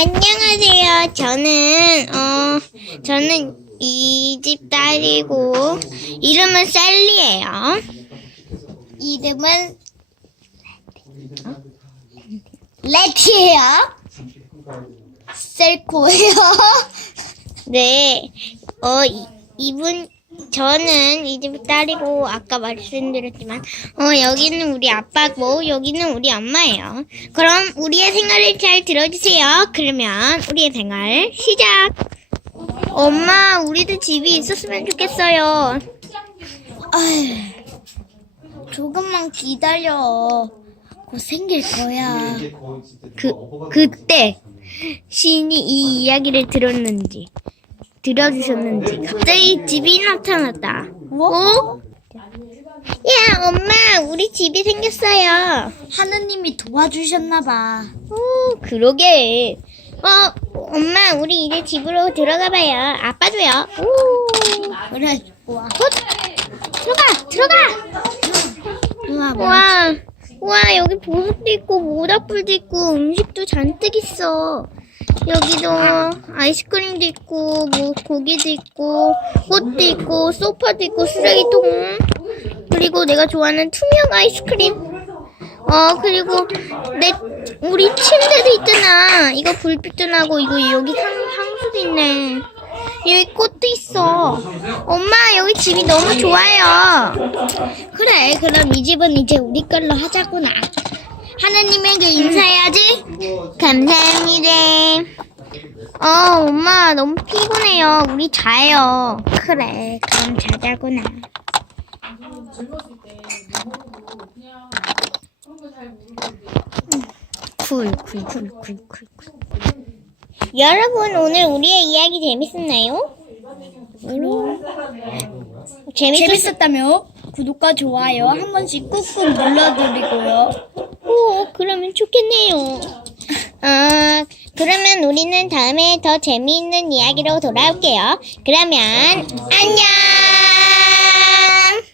안녕하세요. 저는 어 저는 이 집 딸이고 이름은 셀리예요. 이름은 어? 레티예요. 셀코예요. 네. 어 이, 이분 저는 이 집 딸이고 아까 말씀드렸지만 어 여기는 우리 아빠고 여기는 우리 엄마예요. 그럼 우리의 생활을 잘 들어주세요. 그러면 우리의 생활 시작. 엄마, 우리도 집이 있었으면 좋겠어요. 아휴, 조금만 기다려. 곧 생길 거야. 그 그때 시인이 이 이야기를 들었는지 들어주셨는지 갑자기 집이 나타났다. 어? 야, 엄마, 우리 집이 생겼어요. 하느님이 도와주셨나봐. 오, 그러게. 어, 엄마, 우리 이제 집으로 들어가 봐요. 아빠도요. 오, 그래, 좋아. 곧 들어가, 들어가. 우와, 뭐. 와, 와, 여기 보석도 있고 모닥불도 있고 음식도 잔뜩 있어. 여기도 아이스크림도 있고 뭐 고기도 있고 꽃도 있고 소파도 있고 쓰레기통. 그리고 내가 좋아하는 투명 아이스크림. 어 그리고 내 우리 침대도 있잖아. 이거 불빛도 나고 이거 여기 향, 향수도 있네. 여기 꽃도 있어. 엄마 여기 집이 너무 좋아요. 그래 그럼 이 집은 이제 우리 걸로 하자꾸나 하나님에게 인사해야지. 감사합니다. 어 엄마 너무 피곤해요. 우리 자요. 그래 그럼 자자꾸나. 쿨쿨 쿨 쿨 쿨 여러분 오늘 우리의 이야기 재밌었나요? 음, 재밌었... 재밌었다며? 구독과 좋아요 한 번씩 꾹꾹 눌러드리고요. 오, 그러면 좋겠네요. 아, 그러면 우리는 다음에 더 재미있는 이야기로 돌아올게요. 그러면 안녕!